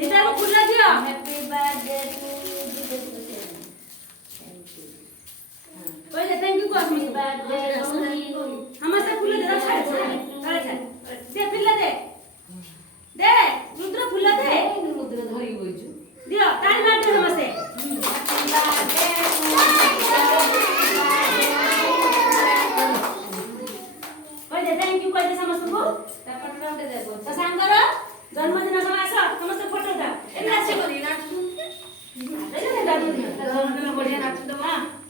दिटा को फुल दियो happy birthday to पहले थैंक यू को हैप्पी बर्थडे हम से फुल दे छाड़ छाड़ दे फुल दे दे रुद्र फुल दे रुद्र धरी होइछु दियो ताली मार दे हम से कह दे थैंक यू कह दे समस्त को तपन राउंड दे गो तो सांगर जन्मदिन को आस समस्त फोटो उठा एला से करी ना